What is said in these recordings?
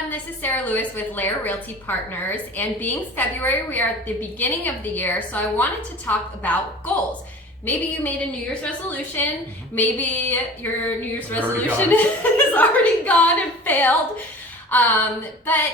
everyone, this is Sarah Lewis with Lair Realty Partners, and being February, we are at the beginning of the year, so I wanted to talk about goals. Maybe you made a New Year's resolution, maybe your New Year's resolution is already gone and failed, but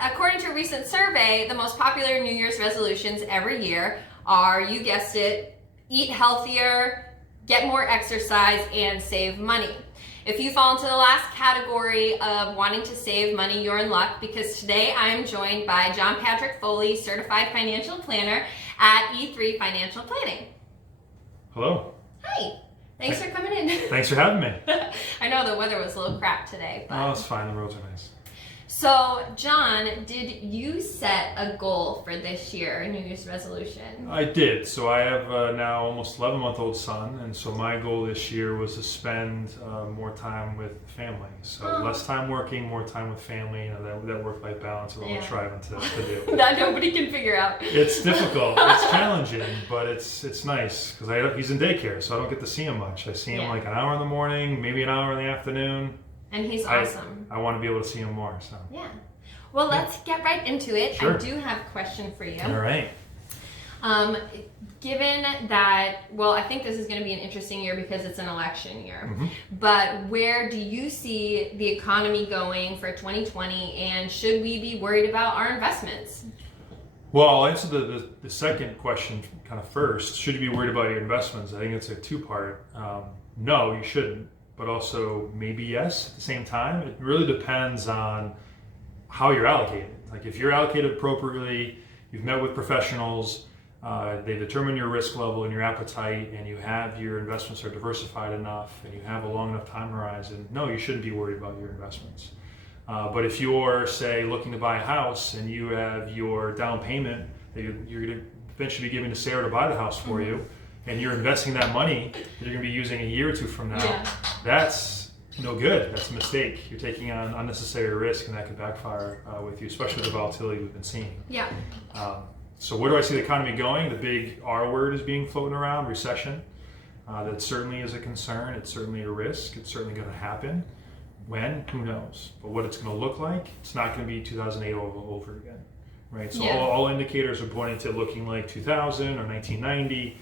according to a recent survey, the most popular New Year's resolutions every year are, you guessed it, eat healthier, get more exercise, and save money. If you fall into the last category of wanting to save money, you're in luck, because today I am joined by John Patrick Foley, Certified Financial Planner at E3 Financial Planning. Hello. Hi. Thanks for coming in. Thanks for having me. I know the weather was a little crap today. But... Oh, it's fine. The roads are nice. So, John, did you set a goal for this year, a New Year's resolution? I did. So I have now almost 11-month-old son, and so my goal this year was to spend more time with family. So less time working, more time with family. You know, that work-life balance we're all striving to do. That nobody can figure out. It's difficult. It's challenging, but it's nice because he's in daycare, so I don't get to see him much. I see him like an hour in the morning, maybe an hour in the afternoon. And he's awesome. I want to be able to see him more. So yeah. Well, let's get right into it. Sure. I do have a question for you. All right. Given that, well, I think this is going to be an interesting year because it's an election year. But where do you see the economy going for 2020, and should we be worried about our investments? Well, I'll answer the second question kind of first. Should you be worried about your investments? I think it's a two-part. No, you shouldn't. But also maybe yes at the same time. It really depends on how you're allocated. Like if you're allocated appropriately, you've met with professionals, they determine your risk level and your appetite, and you have your investments are diversified enough, and you have a long enough time horizon, no, you shouldn't be worried about your investments. But if you're, say, looking to buy a house and you have your down payment that you're going to eventually be giving to Sarah to buy the house for you, and you're investing that money that you're going to be using a year or two from now, that's no good. That's a mistake. You're taking on unnecessary risk, and that could backfire with you, especially with the volatility we've been seeing. Yeah. So where do I see the economy going? The big R word is being floating around, recession. That certainly is a concern. It's certainly a risk. It's certainly going to happen. When? Who knows? But what it's going to look like, it's not going to be 2008 all over again, right? So all indicators are pointing to looking like 2000 or 1990.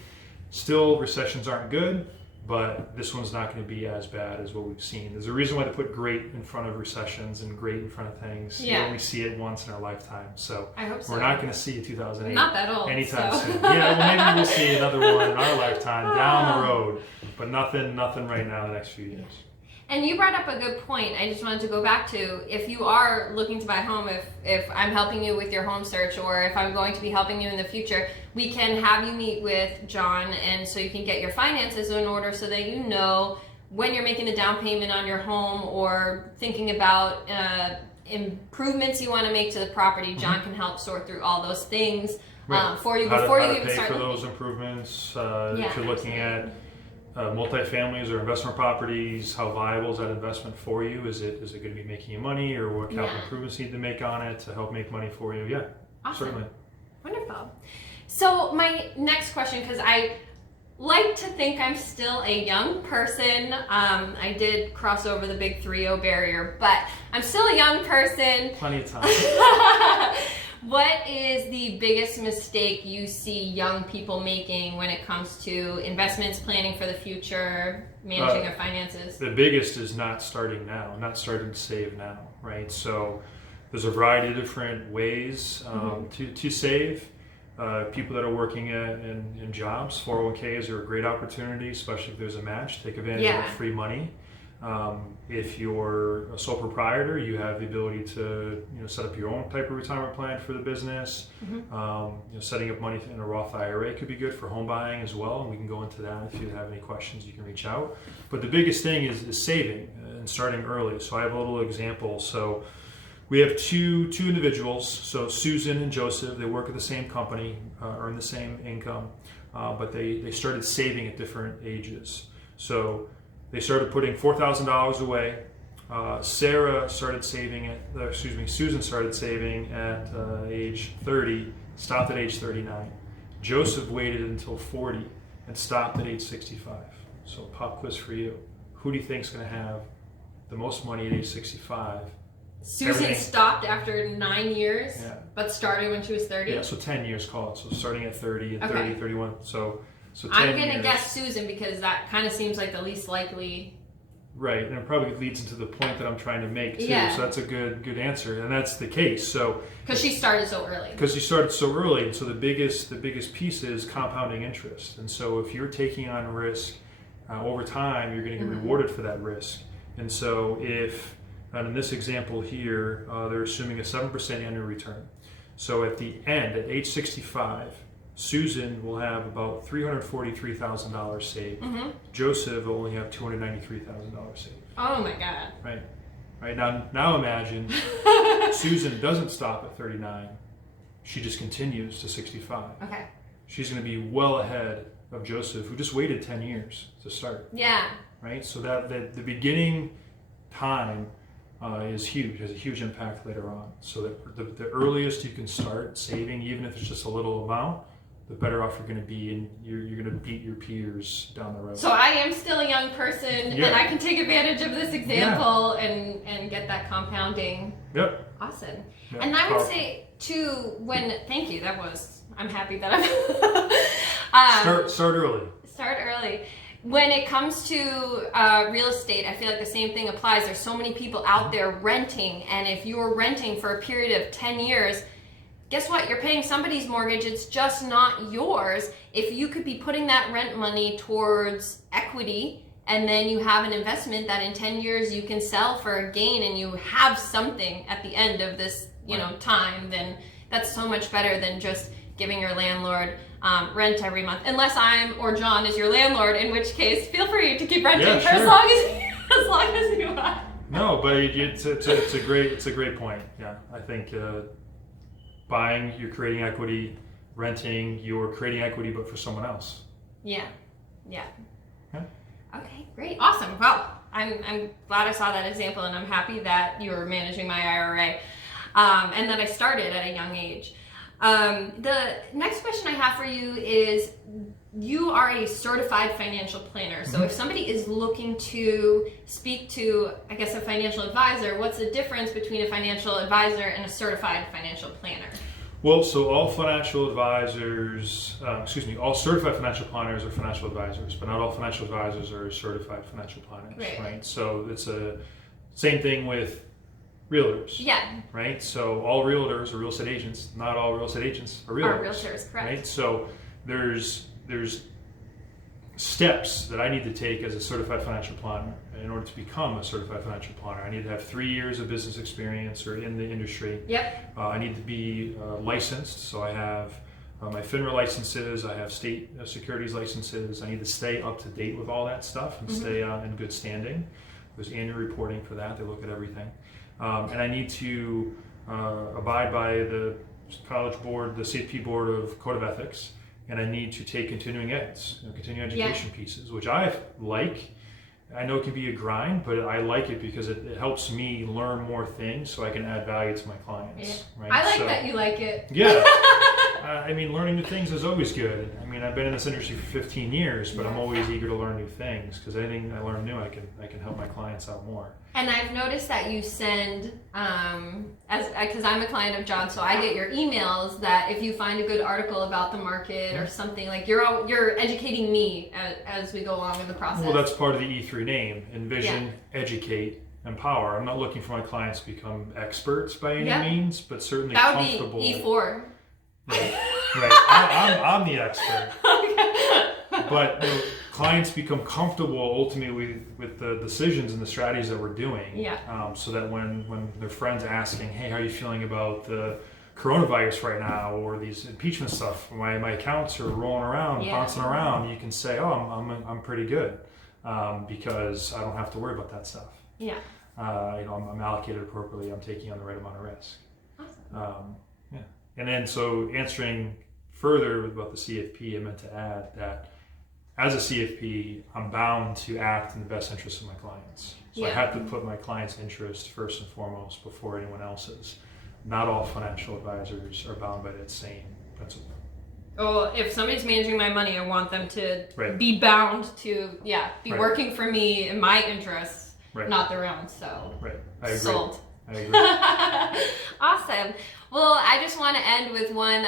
Still, recessions aren't good, but this one's not going to be as bad as what we've seen. There's a reason why they put great in front of recessions and great in front of things. You only see it once in our lifetime. So I hope so. We're not going to see a 2008 not that old, anytime soon. Yeah, well, maybe we'll see another one in our lifetime down the road, but nothing right now in the next few years. And you brought up a good point. I just wanted to go back to, if you are looking to buy a home, if I'm helping you with your home search, or if I'm going to be helping you in the future, we can have you meet with John, and so you can get your finances in order so that you know when you're making the down payment on your home or thinking about improvements you want to make to the property. John can help sort through all those things for you before you even start pay for those improvements. If you're looking at multifamilies or investment properties, how viable is that investment for you? Is it going to be making you money, or what capital improvements you need to make on it to help make money for you? Yeah, awesome. Certainly. Wonderful. So my next question, because I like to think I'm still a young person. I did cross over the big 3-0 barrier, but I'm still a young person. Plenty of time. What is the biggest mistake you see young people making when it comes to investments, planning for the future, managing their finances? The biggest is not starting to save now, right? So there's a variety of different ways to save. People that are working in jobs, 401ks are a great opportunity, especially if there's a match. Take advantage of free money. If you're a sole proprietor, you have the ability to set up your own type of retirement plan for the business. Setting up money in a Roth IRA could be good for home buying as well, and we can go into that. If you have any questions, you can reach out. But the biggest thing is saving and starting early. So I have a little example. So we have two individuals. So Susan and Joseph, they work at the same company, earn the same income, but they started saving at different ages. So they started putting $4,000 away. Susan started saving at age 30, stopped at age 39. Joseph waited until 40 and stopped at age 65. So pop quiz for you. Who do you think is going to have the most money at age 65 Susan stopped after 9 years, but started when she was 30? Yeah, so 10 years call it. So starting at 30 and 30, 31. So 10 I'm going to years. guess Susan because that kind of seems like the least likely. Right, and it probably leads into the point that I'm trying to make too. Yeah. So that's a good answer, and that's the case. So because she started so early. Because you started so early, and so the biggest piece is compounding interest. And so if you're taking on risk over time, you're going to get rewarded for that risk. And so if, and in this example here, they're assuming a 7% annual return. So at the end, at age 65, Susan will have about $343,000 saved. Joseph will only have $293,000 saved. Oh my God. Right now imagine Susan doesn't stop at 39. She just continues to 65. Okay. She's going to be well ahead of Joseph, who just waited 10 years to start. Yeah. Right? So that the beginning time is huge, has a huge impact later on. So that the earliest you can start saving, even if it's just a little amount, the better off you're going to be, and you're going to beat your peers down the road. So I am still a young person, and I can take advantage of this example and get that compounding. Yep. Awesome. Yep. And I would say too, thank you. I'm happy that I'm start early. Start early. When it comes to real estate, I feel like the same thing applies. There's so many people out there renting, and if you're renting for a period of 10 years, guess what? You're paying somebody's mortgage. It's just not yours. If you could be putting that rent money towards equity, and then you have an investment that in 10 years you can sell for a gain, and you have something at the end of this, time, then that's so much better than just giving your landlord rent every month. Unless I'm or John is your landlord, in which case feel free to keep renting for as long as you want. No, but it's a great point. Yeah, I think buying, you're creating equity. Renting, you're creating equity, but for someone else. Yeah. Okay, great, awesome. Well, I'm glad I saw that example, and I'm happy that you're managing my IRA, and that I started at a young age. The next question I have for you is, you are a certified financial planner. So if somebody is looking to speak to, I guess, a financial advisor, what's the difference between a financial advisor and a certified financial planner? Well, so all financial advisors, all certified financial planners are financial advisors, but not all financial advisors are certified financial planners, right? So it's a same thing with realtors. Yeah. Right? So all realtors are real estate agents. Not all real estate agents are realtors. Are realtors, correct. Right? So there's steps that I need to take as a certified financial planner in order to become a certified financial planner. I need to have 3 years of business experience or in the industry. Yep. I need to be licensed. So I have my FINRA licenses. I have state securities licenses. I need to stay up to date with all that stuff and stay in good standing. There's annual reporting for that. They look at everything. And I need to abide by the College Board, the CFP Board of Code of Ethics, and I need to take continuing eds, continuing education pieces, which I like. I know it can be a grind, but I like it because it helps me learn more things so I can add value to my clients. Yeah. Right? I like that you like it. Yeah. I mean, learning new things is always good. I mean, I've been in this industry for 15 years, but I'm always eager to learn new things because anything I learn new, I can help my clients out more. And I've noticed that you send, because I'm a client of John, so I get your emails that if you find a good article about the market or something, like you're educating me as we go along in the process. Well, that's part of the E3 name: envision, educate, empower. I'm not looking for my clients to become experts by any means, but certainly that would comfortable. be E4. Right. I'm the expert. But clients become comfortable ultimately with the decisions and the strategies that we're doing. Yeah. So that when their friends asking, hey, how are you feeling about the coronavirus right now, or these impeachment stuff, my accounts are rolling around, bouncing around, you can say, oh, I'm pretty good, because I don't have to worry about that stuff. Yeah. I'm allocated appropriately. I'm taking on the right amount of risk. Awesome. And then, so answering further about the CFP, I meant to add that as a CFP, I'm bound to act in the best interest of my clients. So I have to put my clients' interest first and foremost before anyone else's. Not all financial advisors are bound by that same principle. Oh, if somebody's managing my money, I want them to be bound to, be working for me in my interests, not their own. So, I agree. Sold. I I agree. Awesome. Well, I just want to end with one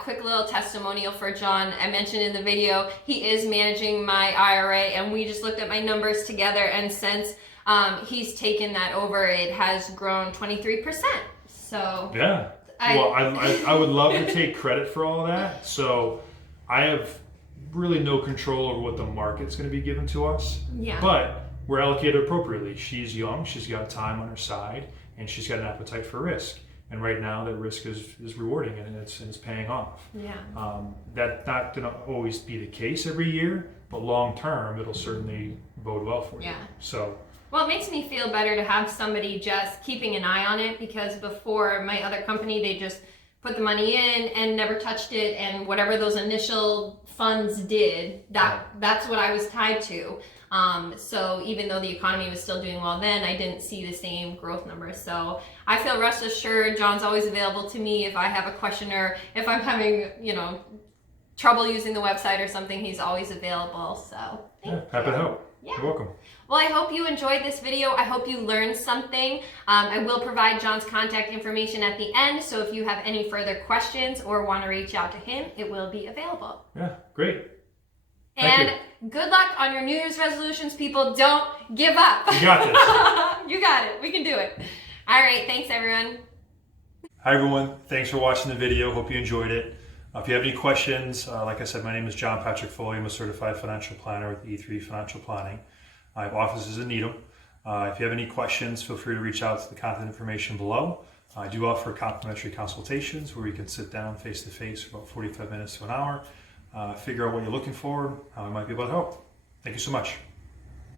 quick little testimonial for John. I mentioned in the video, he is managing my IRA, and we just looked at my numbers together, and since he's taken that over, it has grown 23%. So yeah. I would love to take credit for all that. So I have really no control over what the market's going to be given to us. Yeah. But we're allocated appropriately. She's young, she's got time on her side, and she's got an appetite for risk. And right now, that risk is rewarding and it's paying off. Yeah. That's not going to always be the case every year, but long term, it'll certainly bode well for you. Yeah. So. Well, it makes me feel better to have somebody just keeping an eye on it, because before my other company, they just put the money in and never touched it, and whatever those initial funds did, that's what I was tied to. So even though the economy was still doing well then, I didn't see the same growth numbers. So I feel rest assured, John's always available to me if I have a question, or if I'm having, trouble using the website or something, he's always available. So thank you. Happy to help. Yeah. You're welcome. Well, I hope you enjoyed this video. I hope you learned something. I will provide John's contact information at the end, so if you have any further questions or want to reach out to him, it will be available. Yeah, great. And good luck on your New Year's resolutions, people. Don't give up. You got this. You got it. We can do it. All right. Thanks, everyone. Hi, everyone. Thanks for watching the video. Hope you enjoyed it. If you have any questions, like I said, my name is John Patrick Foley. I'm a certified financial planner with E3 Financial Planning. I have offices in Needham. If you have any questions, feel free to reach out to the contact information below. I do offer complimentary consultations where we can sit down face-to-face for about 45 minutes to an hour, figure out what you're looking for, how I might be able to help. Thank you so much.